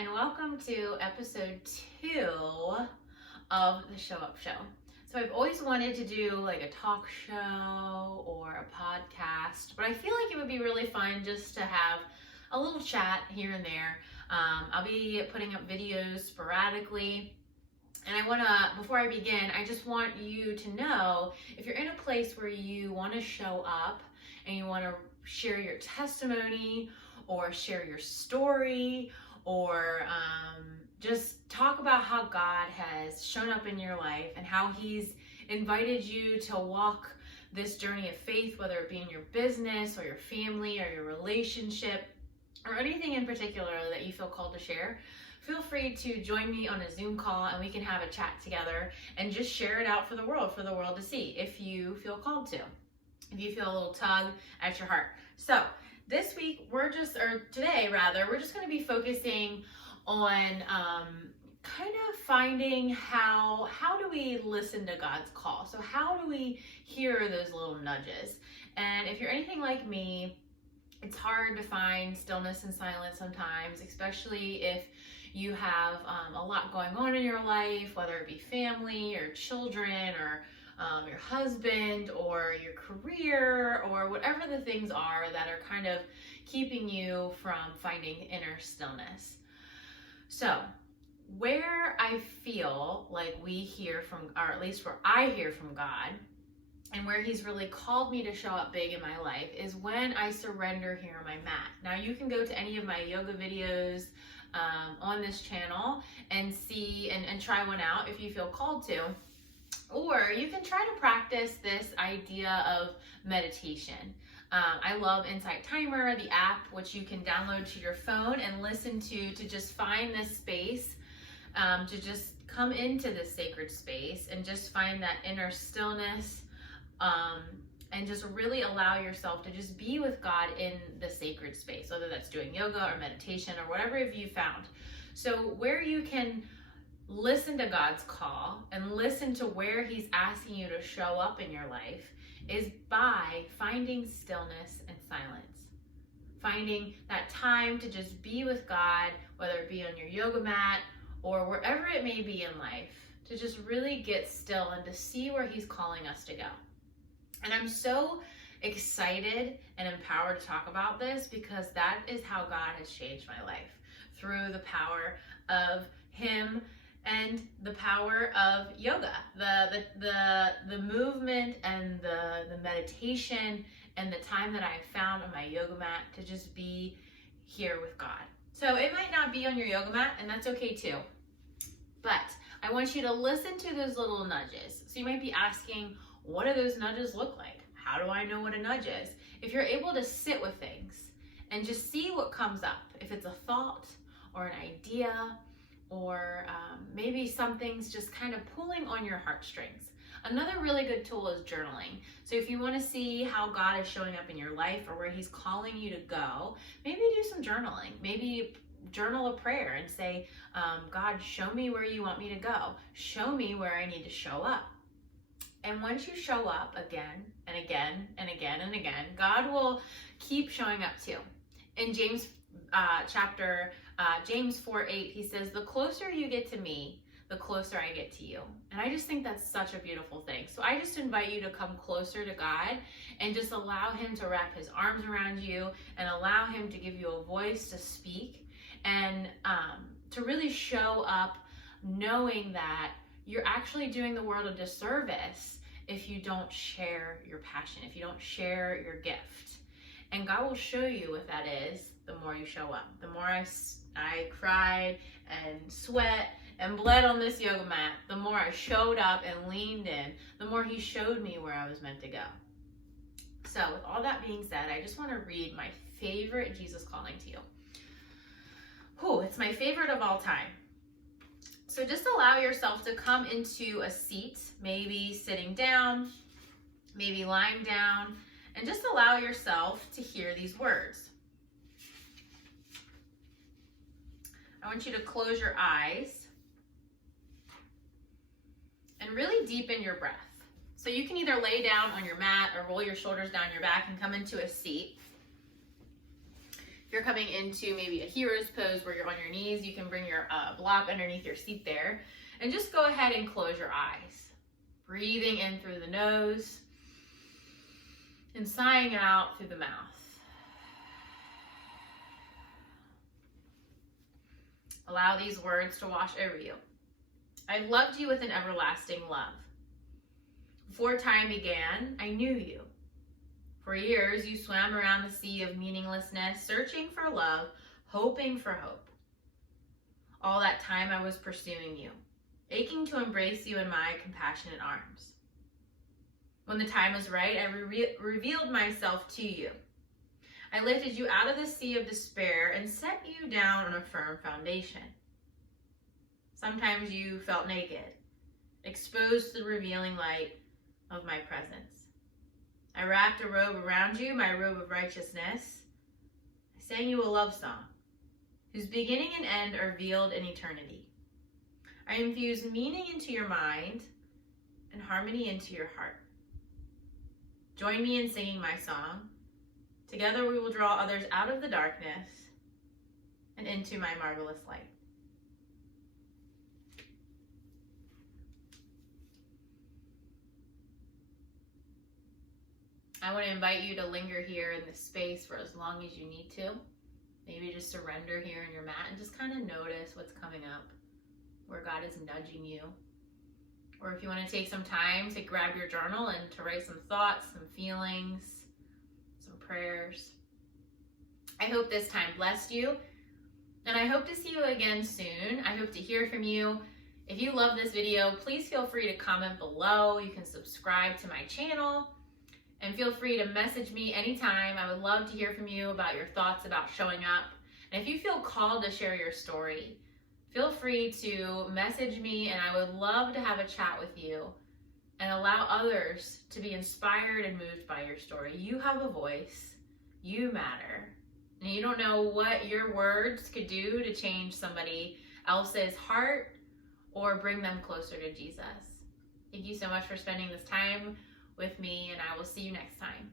and welcome to episode 2 of the Show Up Show. So I've always wanted to do like a talk show or a podcast, but I feel like it would be really fun just to have a little chat here and there. I'll be putting up videos sporadically. And before I begin, I just want you to know if you're in a place where you want to show up and you want to share your testimony or share your story or just talk about how God has shown up in your life and how He's invited you to walk this journey of faith, whether it be in your business or your family or your relationship or anything in particular that you feel called to share. Feel free to join me on a Zoom call and we can have a chat together and just share it out for the world to see if you feel called to, if you feel a little tug at your heart. So this week, today we're just going to be focusing on kind of finding how do we listen to God's call? So how do we hear those little nudges? And if you're anything like me, it's hard to find stillness and silence sometimes, especially if you have a lot going on in your life, whether it be family or children or your husband or your career or whatever the things are that are kind of keeping you from finding inner stillness. So where I feel like we hear from, or at least where I hear from God and where He's really called me to show up big in my life is when I surrender here on my mat. Now you can go to any of my yoga videos on this channel and see and try one out if you feel called to. Or you can try to practice this idea of meditation. I love Insight Timer, the app, which you can download to your phone and listen to just find this space, to just come into this sacred space and just find that inner stillness, and just really allow yourself to just be with God in the sacred space, whether that's doing yoga or meditation or whatever you found. So where you can listen to God's call and listen to where He's asking you to show up in your life is by finding stillness and silence. Finding that time to just be with God, whether it be on your yoga mat or wherever it may be in life, to just really get still and to see where He's calling us to go. And I'm so excited and empowered to talk about this because that is how God has changed my life, through the power of Him and the power of yoga, the movement and the meditation and the time that I found on my yoga mat to just be here with God. So it might not be on your yoga mat, and that's okay too. But I want you to listen to those little nudges. So you might be asking, what do those nudges look like? How do I know what a nudge is? If you're able to sit with things and just see what comes up, if it's a thought or an idea, or maybe something's just kind of pulling on your heartstrings. Another really good tool is journaling. So if you want to see how God is showing up in your life or where He's calling you to go, maybe do some journaling. Maybe journal a prayer and say, God, show me where you want me to go. Show me where I need to show up. And once you show up again and again and again and again, God will keep showing up too. In James 4:8, he says, the closer you get to me, the closer I get to you. And I just think that's such a beautiful thing. So I just invite you to come closer to God and just allow Him to wrap His arms around you and allow Him to give you a voice to speak and to really show up knowing that you're actually doing the world a disservice if you don't share your passion, if you don't share your gift. And God will show you what that is the more you show up. The more I cried and sweat and bled on this yoga mat, the more I showed up and leaned in, the more He showed me where I was meant to go. So with all that being said, I just want to read my favorite Jesus calling to you. It's my favorite of all time. So just allow yourself to come into a seat, maybe sitting down, maybe lying down, and just allow yourself to hear these words. I want you to close your eyes and really deepen your breath. So you can either lay down on your mat or roll your shoulders down your back and come into a seat. If you're coming into maybe a hero's pose where you're on your knees, you can bring your block underneath your seat there. And just go ahead and close your eyes. Breathing in through the nose and sighing out through the mouth. Allow these words to wash over you. I loved you with an everlasting love. Before time began, I knew you. For years, you swam around the sea of meaninglessness, searching for love, hoping for hope. All that time I was pursuing you, aching to embrace you in my compassionate arms. When the time was right, I revealed myself to you. I lifted you out of the sea of despair and set you down on a firm foundation. Sometimes you felt naked, exposed to the revealing light of my presence. I wrapped a robe around you, my robe of righteousness. I sang you a love song, whose beginning and end are revealed in eternity. I infused meaning into your mind and harmony into your heart. Join me in singing my song. Together we will draw others out of the darkness and into my marvelous light. I want to invite you to linger here in this space for as long as you need to. Maybe just surrender here in your mat and just kind of notice what's coming up, where God is nudging you. Or if you want to take some time to grab your journal and to write some thoughts, some feelings, some prayers. I hope this time blessed you, and I hope to see you again soon. I hope to hear from you. If you love this video, please feel free to comment below. You can subscribe to my channel, and feel free to message me anytime. I would love to hear from you about your thoughts about showing up. And if you feel called to share your story, feel free to message me, and I would love to have a chat with you and allow others to be inspired and moved by your story. You have a voice. You matter. And you don't know what your words could do to change somebody else's heart or bring them closer to Jesus. Thank you so much for spending this time with me, and I will see you next time.